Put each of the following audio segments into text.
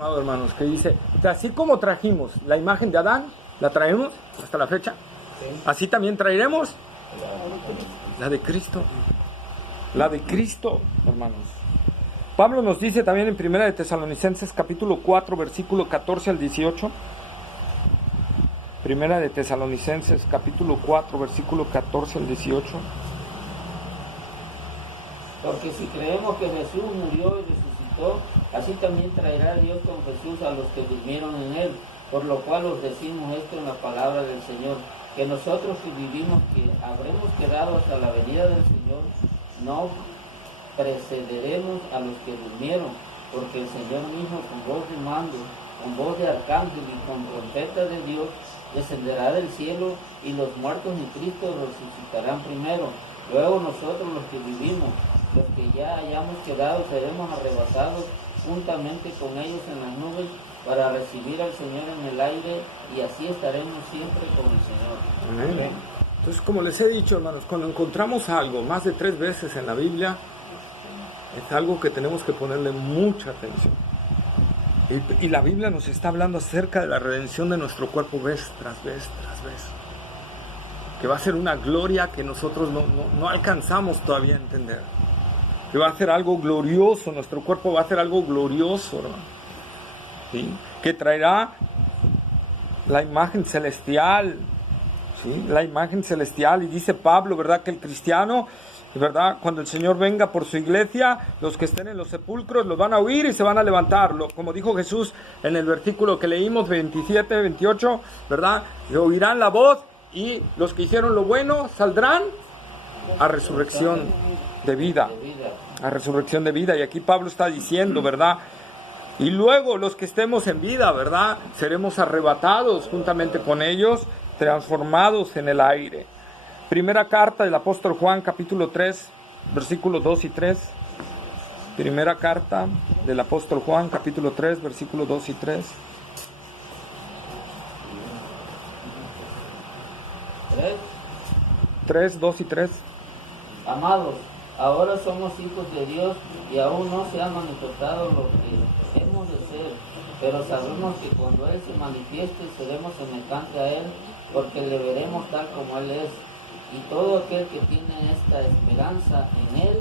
Hermanos, que dice, así como trajimos la imagen de Adán, la traemos hasta la fecha, así también traeremos la de Cristo. La de Cristo, hermanos. Pablo nos dice también en 1 de Tesalonicenses capítulo 4, versículo 14 al 18. 1 de Tesalonicenses capítulo 4, versículo 14 al 18. Porque si creemos que Jesús murió y resucitó, así también traerá Dios con Jesús a los que durmieron en él. Por lo cual os decimos esto en la palabra del Señor, que nosotros que vivimos, que habremos quedado hasta la venida del Señor, no precederemos a los que durmieron, porque el Señor mismo con voz de mando, con voz de arcángel y con trompeta de Dios, descenderá del cielo, y los muertos en Cristo resucitarán primero. Luego nosotros los que vivimos, los que ya hayamos quedado, seremos arrebatados juntamente con ellos en las nubes para recibir al Señor en el aire, y así estaremos siempre con el Señor. Amén. Amén. Entonces, como les he dicho, hermanos, cuando encontramos algo más de 3 veces en la Biblia, es algo que tenemos que ponerle mucha atención. Y la Biblia nos está hablando acerca de la redención de nuestro cuerpo vez tras vez tras vez. Que va a ser una gloria que nosotros no alcanzamos todavía a entender. Que va a ser algo glorioso, nuestro cuerpo va a ser algo glorioso, hermano. ¿Sí? Que traerá la imagen celestial, ¿sí? La imagen celestial. Y dice Pablo, ¿verdad?, que el cristiano, ¿verdad?, cuando el Señor venga por su iglesia, los que estén en los sepulcros los van a oír y se van a levantar. Como dijo Jesús en el versículo que leímos, 27, 28, ¿verdad? Y oirán la voz, y los que hicieron lo bueno saldrán a resurrección de vida. A resurrección de vida. Y aquí Pablo está diciendo, ¿verdad? Y luego los que estemos en vida, ¿verdad?, seremos arrebatados juntamente con ellos, transformados en el aire. Primera carta del apóstol Juan, capítulo 3, versículos 2 y 3. Primera carta del apóstol Juan, capítulo 3, versículos 2 y 3. 3, 2 y 3. Amados, ahora somos hijos de Dios, y aún no se ha manifestado lo que hemos de ser, pero sabemos que cuando Él se manifieste seremos semejantes a Él, porque le veremos tal como Él es. Y todo aquel que tiene esta esperanza en Él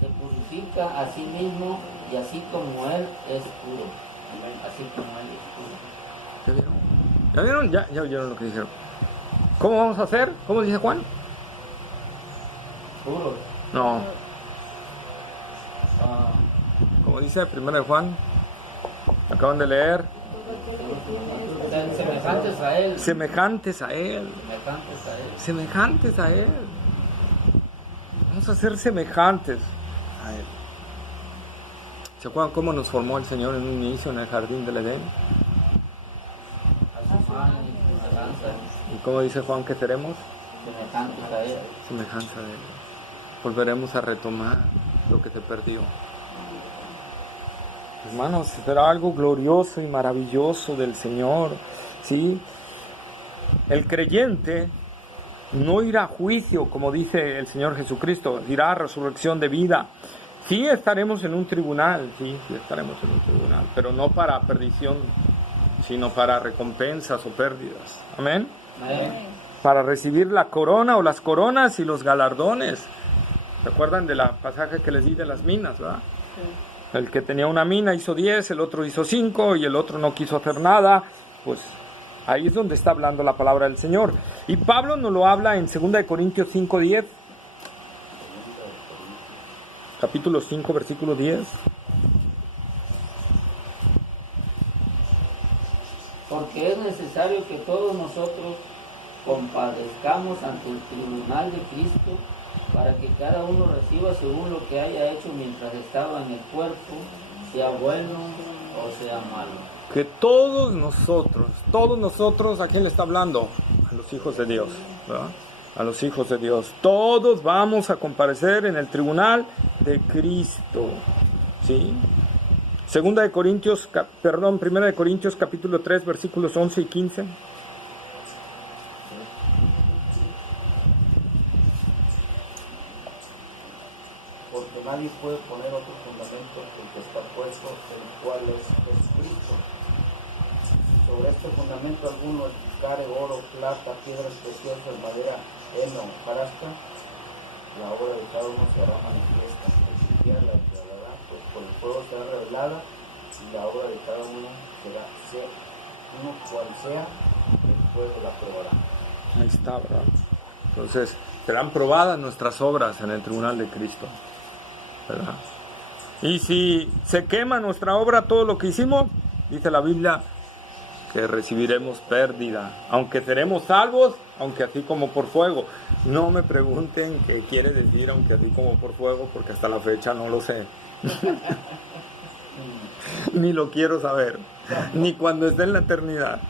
se purifica a sí mismo, y así como Él es puro. Así como Él es puro. ¿Ya vieron? ¿Ya oyeron lo que dijeron? ¿Cómo vamos a hacer? ¿Cómo dice Juan? Puros. No. Como dice 1 Juan, acaban de leer. Semejantes a Él. Semejantes a Él. Semejantes a Él. Semejantes a Él. Vamos a ser semejantes a Él. ¿Se acuerdan cómo nos formó el Señor en un inicio en el jardín del Edén? A su mano y semejanza. ¿Y cómo dice Juan que seremos? Semejantes a Él. Semejantes a Él. Volveremos a retomar lo que se perdió. Hermanos, será algo glorioso y maravilloso del Señor, ¿sí? El creyente no irá a juicio, como dice el Señor Jesucristo, irá a resurrección de vida. Sí estaremos en un tribunal, sí estaremos en un tribunal, pero no para perdición, sino para recompensas o pérdidas. Amén. Amén. Para recibir la corona o las coronas y los galardones. ¿Se acuerdan de la pasaje que les di de las minas, verdad? Sí. El que tenía una mina hizo 10, el otro hizo 5 y el otro no quiso hacer nada. Pues ahí es donde está hablando la palabra del Señor. Y Pablo nos lo habla en 2 Corintios 5:10. Capítulo 5, versículo 10. Porque es necesario que todos nosotros compadezcamos ante el tribunal de Cristo, para que cada uno reciba según lo que haya hecho mientras estaba en el cuerpo, sea bueno o sea malo. Que todos nosotros, ¿a quién le está hablando? A los hijos de Dios, ¿verdad? A los hijos de Dios. Todos vamos a comparecer en el tribunal de Cristo, ¿sí? 1 Corintios capítulo 3, versículos 11 y 15. Porque nadie puede poner otro fundamento que el que está puesto, el cual es Jesucristo. sobre este fundamento alguno edificare oro, plata, piedras preciosas, madera, heno, hojarasca, la obra de cada uno se hará manifiesta, el día la declarará, pues por el fuego será revelada, y la obra de cada uno será, uno cual sea, el fuego la probará. Ahí está, ¿verdad? Entonces, serán probadas nuestras obras en el tribunal de Cristo, ¿verdad? Y si se quema nuestra obra, todo lo que hicimos, dice la Biblia, que recibiremos pérdida, aunque seremos salvos, aunque así como por fuego. No me pregunten qué quiere decir aunque así como por fuego, porque hasta la fecha no lo sé. Ni lo quiero saber, ni cuando esté en la eternidad.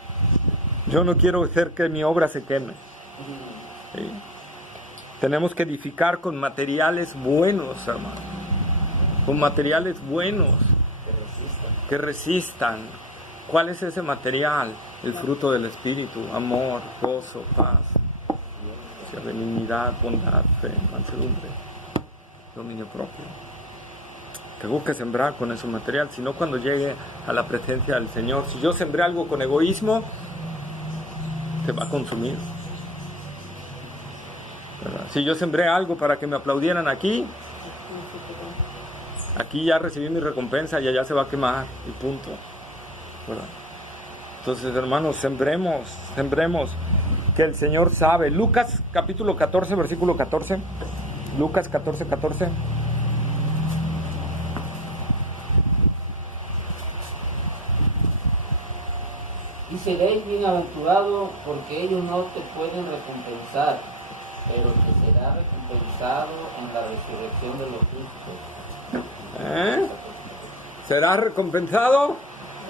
Yo no quiero hacer que mi obra se queme. ¿Sí? Tenemos que edificar con materiales buenos, hermano. Con materiales buenos que resistan. ¿Cuál es ese material? El fruto del Espíritu: amor, gozo, paz, benignidad, bondad, fe, mansedumbre, dominio propio. Tengo que sembrar con ese material, si no, cuando llegue a la presencia del Señor, si yo sembré algo con egoísmo, se va a consumir, ¿verdad? Si yo sembré algo para que me aplaudieran aquí ya recibí mi recompensa y allá se va a quemar y punto, ¿verdad? Entonces, hermanos, sembremos, que el Señor sabe. Lucas capítulo 14, versículo 14. Lucas 14, 14. Y seréis bienaventurados, porque ellos no te pueden recompensar, pero te será recompensado en la resurrección de los justos. ¿Será recompensado?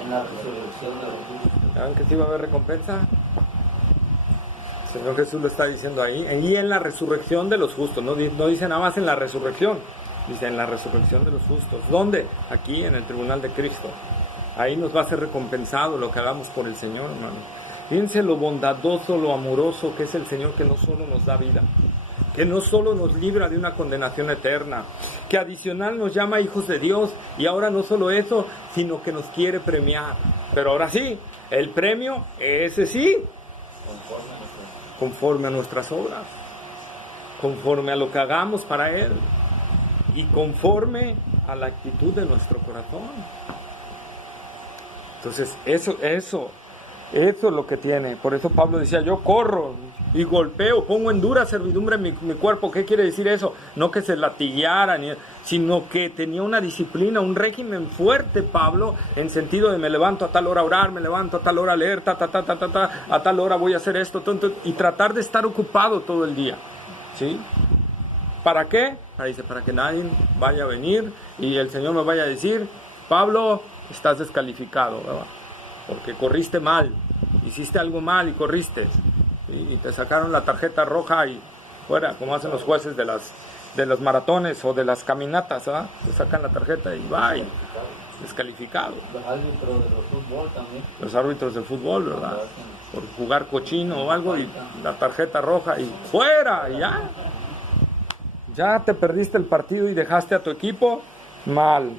En la resurrección de los justos. ¿Saben que sí va a haber recompensa? El Señor Jesús lo está diciendo ahí. Y en la resurrección de los justos. No dice nada más en la resurrección. Dice en la resurrección de los justos. ¿Dónde? Aquí, en el tribunal de Cristo. Ahí nos va a ser recompensado lo que hagamos por el Señor, hermano. Fíjense lo bondadoso, lo amoroso que es el Señor, que no solo nos da vida, que no solo nos libra de una condenación eterna, que adicional nos llama hijos de Dios, y ahora no solo eso, sino que nos quiere premiar. Pero ahora sí, el premio, ese sí, conforme a nuestras obras, conforme a lo que hagamos para Él, y conforme a la actitud de nuestro corazón. Entonces, eso es lo que tiene. Por eso Pablo decía, yo corro y golpeo, pongo en dura servidumbre mi cuerpo. ¿Qué quiere decir eso? No que se latigueara, sino que tenía una disciplina, un régimen fuerte, Pablo, en sentido de me levanto a tal hora a orar, me levanto a tal hora a leer, a tal hora voy a hacer esto, y tratar de estar ocupado todo el día. ¿Sí? ¿Para qué? Dice, para que nadie vaya a venir y el Señor me vaya a decir, Pablo, estás descalificado, ¿verdad? Porque corriste mal, hiciste algo mal y corriste, y te sacaron la tarjeta roja y fuera, como hacen los jueces de los maratones o de las caminatas, ¿verdad? Te sacan la tarjeta y va, y descalificado. Los árbitros de los fútbol también. Los árbitros del fútbol, ¿verdad? Por jugar cochino o algo, y la tarjeta roja y fuera, y ya te perdiste el partido y dejaste a tu equipo mal.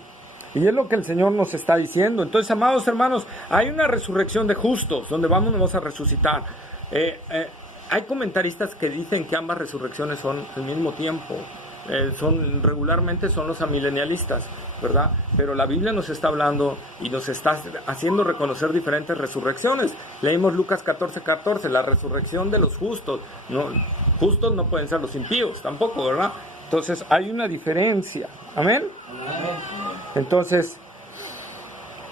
Y es lo que el Señor nos está diciendo. Entonces, amados hermanos, hay una resurrección de justos, donde vamos a resucitar. Hay comentaristas que dicen que ambas resurrecciones son al mismo tiempo. Regularmente son los amilenialistas, ¿verdad? Pero la Biblia nos está hablando y nos está haciendo reconocer diferentes resurrecciones. Leímos Lucas 14, 14, la resurrección de los justos. No, justos no pueden ser los impíos tampoco, ¿verdad? Entonces hay una diferencia. ¿Amén? Entonces,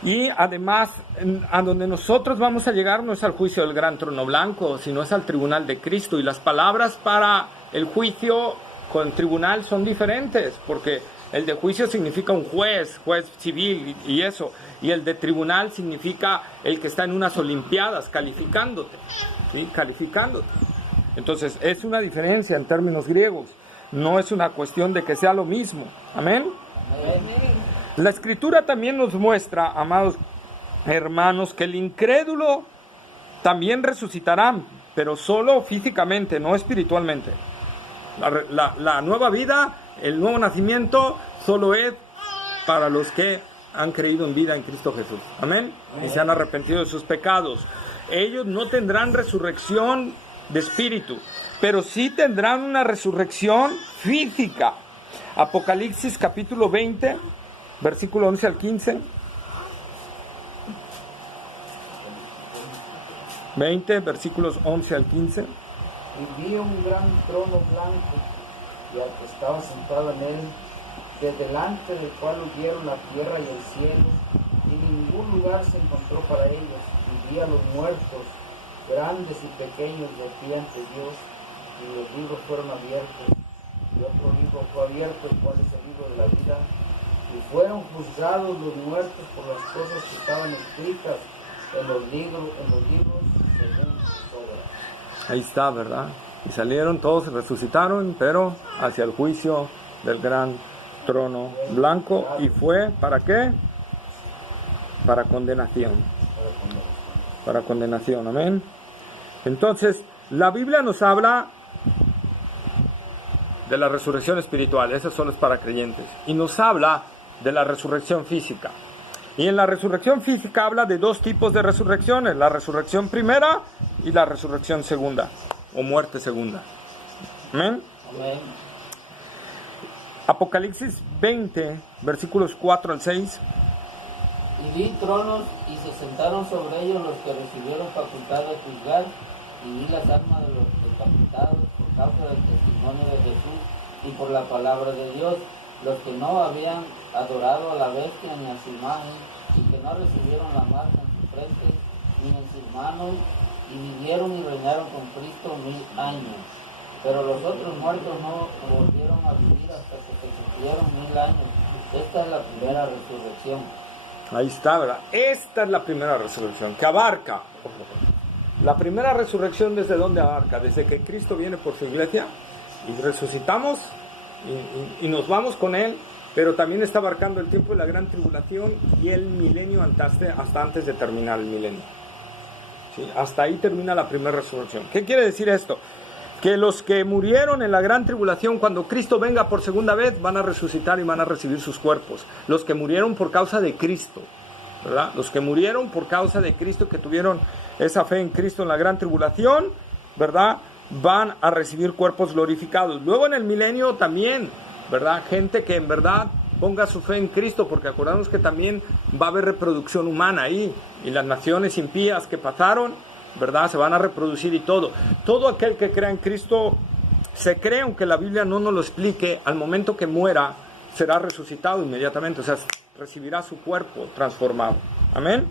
y además, a donde nosotros vamos a llegar no es al juicio del gran trono blanco, sino es al tribunal de Cristo. Y las palabras para el juicio con tribunal son diferentes, porque el de juicio significa un juez civil y eso, y el de tribunal significa el que está en unas olimpiadas calificándote, ¿sí? Calificándote. Entonces, es una diferencia en términos griegos, no es una cuestión de que sea lo mismo. ¿Amén? La Escritura también nos muestra, amados hermanos, que el incrédulo también resucitará, pero solo físicamente, no espiritualmente. La nueva vida, el nuevo nacimiento, solo es para los que han creído en vida en Cristo Jesús. Amén. Y se han arrepentido de sus pecados. Ellos no tendrán resurrección de espíritu, pero sí tendrán una resurrección física. Apocalipsis capítulo 20, versículo 11 al 15. 20, versículos 11 al 15. Y vi un gran trono blanco, y al que estaba sentado en él, de delante del cual huyeron la tierra y el cielo, y ningún lugar se encontró para ellos. Y vi a los muertos, grandes y pequeños, de pie ante Dios, y los libros fueron abiertos. Y otro libro fue abierto, el cual es el libro de la vida. Y fueron juzgados los muertos por las cosas que estaban escritas en los libros según sus obras. Ahí está, ¿verdad? Y salieron todos, resucitaron, pero hacia el juicio del gran trono blanco. ¿Y fue para qué? Para condenación. Para condenación, amén. Entonces, la Biblia nos habla de la resurrección espiritual, eso solo es para creyentes, y nos habla de la resurrección física. Y en la resurrección física habla de dos tipos de resurrecciones, la resurrección primera y la resurrección segunda, o muerte segunda. Amén. Amén. Apocalipsis 20, versículos 4 al 6. Y vi tronos y se sentaron sobre ellos los que recibieron facultad de juzgar, y vi las almas de los decapitados por causa del testimonio de Jesús y por la palabra de Dios, los que no habían adorado a la bestia ni a su imagen, y que no recibieron la marca en su frente ni en sus manos, y vivieron y reinaron con Cristo 1000 años. Pero los otros muertos no volvieron a vivir hasta que se cumplieron 1000 años. Esta es la primera resurrección. Ahí está, ¿verdad? Esta es la primera resurrección, que abarca. La primera resurrección, ¿desde dónde abarca? Desde que Cristo viene por su iglesia y resucitamos y nos vamos con Él, pero también está abarcando el tiempo de la gran tribulación y el milenio hasta antes de terminar el milenio. ¿Sí? Hasta ahí termina la primera resurrección. ¿Qué quiere decir esto? Que los que murieron en la gran tribulación, cuando Cristo venga por segunda vez, van a resucitar y van a recibir sus cuerpos. Los que murieron por causa de Cristo, ¿verdad? Los que murieron por causa de Cristo, que tuvieron esa fe en Cristo en la gran tribulación, ¿verdad? Van a recibir cuerpos glorificados. Luego en el milenio también, ¿verdad? Gente que en verdad ponga su fe en Cristo, porque acordamos que también va a haber reproducción humana ahí, y las naciones impías que pasaron, ¿verdad? Se van a reproducir y todo. Todo aquel que crea en Cristo, se cree, aunque la Biblia no nos lo explique, al momento que muera, será resucitado inmediatamente, o sea, recibirá su cuerpo transformado. Amén.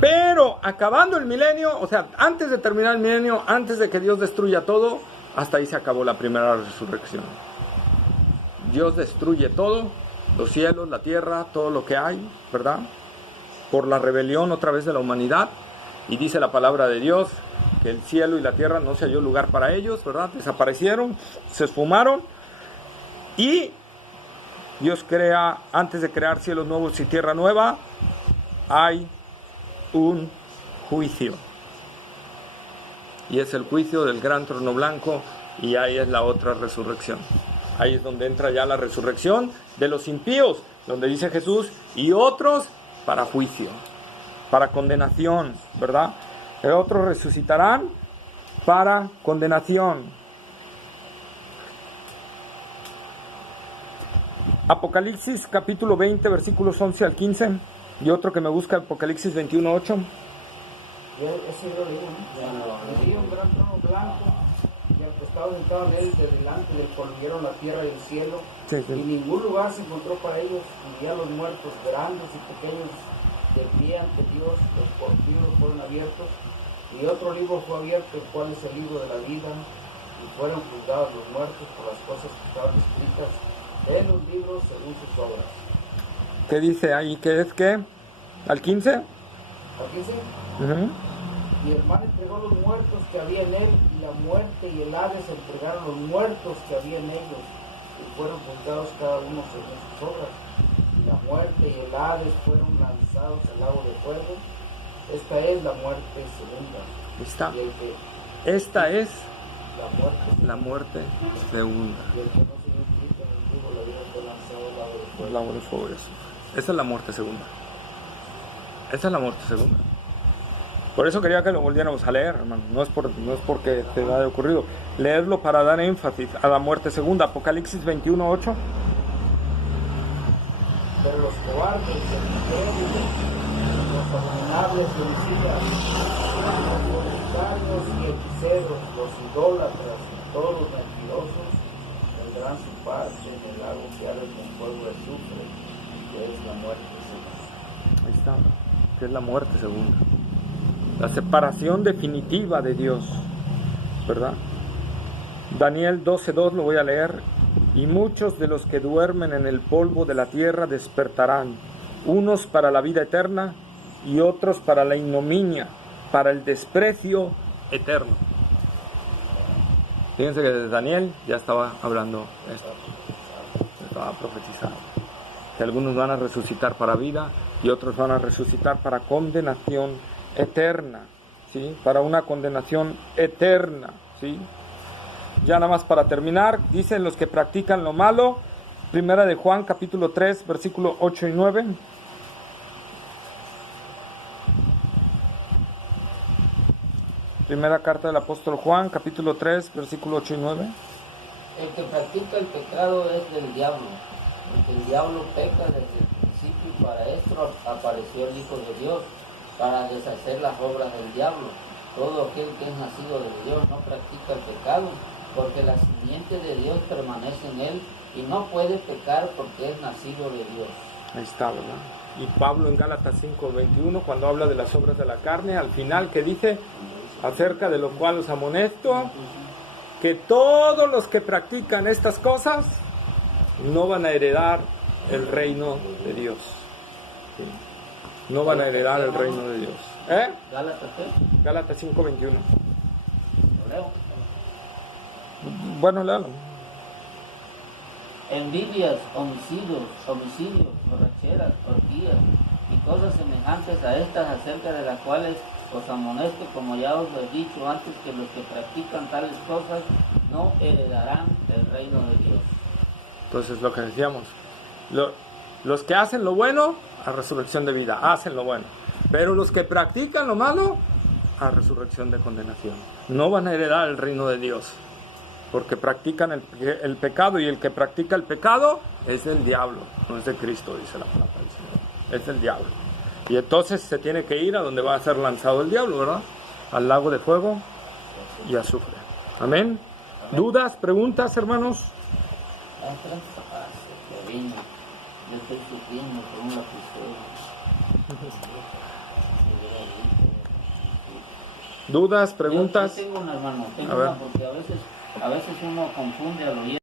Pero acabando el milenio, o sea, antes de terminar el milenio, antes de que Dios destruya todo, hasta ahí se acabó la primera resurrección. Dios destruye todo, los cielos, la tierra, todo lo que hay, ¿verdad? Por la rebelión otra vez de la humanidad. Y dice la palabra de Dios que el cielo y la tierra no se halló lugar para ellos, ¿verdad? Desaparecieron, se esfumaron. Y Dios crea, antes de crear cielos nuevos y tierra nueva, hay un juicio. Y es el juicio del gran trono blanco, y ahí es la otra resurrección. Ahí es donde entra ya la resurrección de los impíos, donde dice Jesús, y otros para juicio, para condenación, ¿verdad? Y otros resucitarán para condenación. Apocalipsis capítulo 20, versículos 11 al 15. Y otro que me busca, Apocalipsis 21, 8. Ese lo leí, ¿no? Y vi un gran trono blanco, y al que estaba sentado en él, de delante del cual vieron la tierra y el cielo, Sí. y ningún lugar se encontró para ellos, y vi a los muertos, grandes y pequeños, de pie ante Dios. Los libros fueron abiertos, y otro libro fue abierto, el cual es el libro de la vida, y fueron juzgados los muertos por las cosas que estaban escritas en los libros según sus obras. ¿Qué dice ahí? ¿Qué es qué? ¿Al 15? ¿Al 15? Uh-huh. Y el mar entregó los muertos que había en él, y la muerte y el Hades entregaron los muertos que había en ellos, y fueron juzgados cada uno según sus obras. Y la muerte y el Hades fueron lanzados al lago de fuego. Esta es la muerte segunda. Está. Y el que, Esta es la muerte segunda. y el que no se dio escrito en el libro de la vida fue lanzado al lago de fuego. El lago de fuego. Esa es la muerte segunda. Esa es la muerte segunda. Por eso quería que lo volviéramos a leer, hermano. No es porque te haya ocurrido. Leerlo para dar énfasis a la muerte segunda. Apocalipsis 21:8. Pero los cobardes, los abominables homicidas, los fornicarios y hechiceros, los idólatras y todos los mentirosos tendrán su parte en el lago que arde con fuego de azufre, que es la muerte segunda. Ahí está, que es la muerte segunda. La separación definitiva de Dios, ¿verdad? Daniel 12:2 lo voy a leer. Y muchos de los que duermen en el polvo de la tierra despertarán, unos para la vida eterna y otros para la ignominia, para el desprecio eterno. Fíjense que desde Daniel ya estaba hablando esto, estaba profetizado, que algunos van a resucitar para vida y otros van a resucitar para condenación eterna, ¿sí? Para una condenación eterna, ¿sí? Ya nada más para terminar, dicen los que practican lo malo, primera de Juan capítulo 3, versículo 8 y 9. Primera carta del apóstol Juan, capítulo 3, versículo 8 y 9. El que practica el pecado es del diablo, porque el diablo peca desde el principio y para esto apareció el Hijo de Dios, para deshacer las obras del diablo. Todo aquel que es nacido de Dios no practica el pecado, porque la simiente de Dios permanece en él y no puede pecar porque es nacido de Dios. Ahí está, ¿verdad? Y Pablo en Gálatas 5:21, cuando habla de las obras de la carne, al final que dice, acerca de lo cual os amonesto, que todos los que practican estas cosas no van a heredar el reino de Dios. ¿Sí? No van a heredar el reino de Dios. ¿Gálatas qué? Gálatas 5:21. ¿Lo leo? Bueno, léalo. Envidias, homicidios, borracheras, orgías y cosas semejantes a estas, acerca de las cuales os amonesto, como ya os he dicho antes, que los que practican tales cosas no heredarán el reino de Dios. Entonces, lo que decíamos, los que hacen lo bueno, a resurrección de vida, hacen lo bueno. Pero los que practican lo malo, a resurrección de condenación. No van a heredar el reino de Dios, porque practican el pecado, y el que practica el pecado es del diablo, no es de Cristo, dice la palabra del Señor. Es del diablo. Y entonces se tiene que ir a donde va a ser lanzado el diablo, ¿verdad? Al lago de fuego y azufre. Amén. ¿Dudas, preguntas, hermanos? Yo estoy sufriendo por un lapicero. ¿Dudas, preguntas? Yo tengo una, hermano, A ver. porque a veces uno confunde al oír.